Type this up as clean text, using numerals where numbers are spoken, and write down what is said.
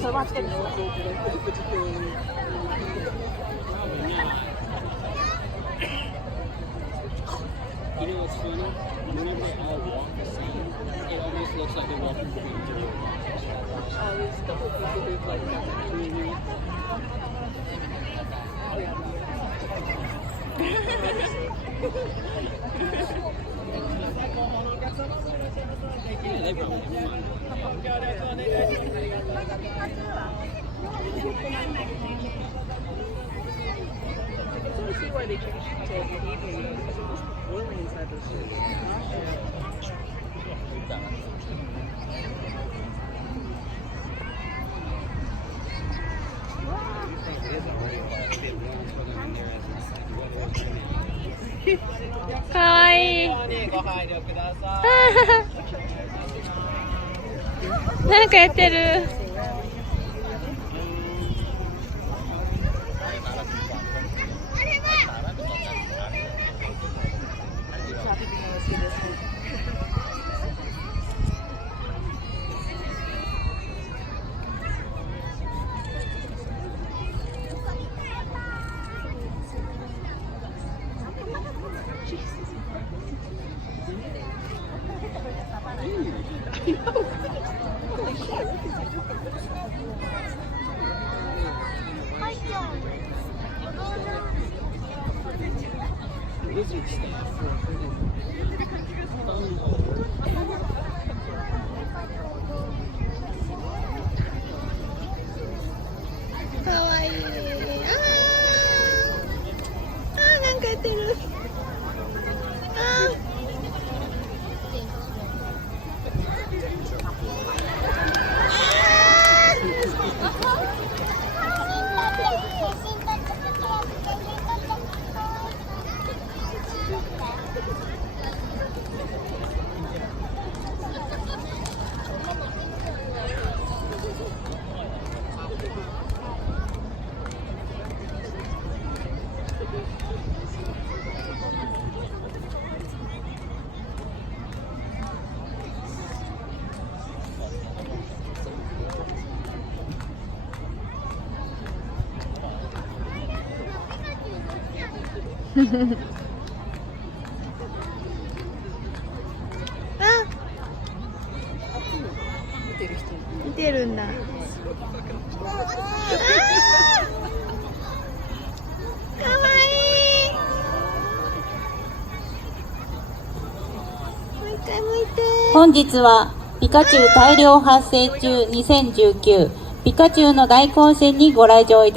それはつけるんですか？See why they changed it to the evening though, because it was boiling inside those shirts. Kawaii. なんかやってる。かわいい。なんかやってる。見てるんだ。かわいい。もう一回向いて。本日はピカチュウ大量発生中2019ピカチュウの大混戦にご来場いただき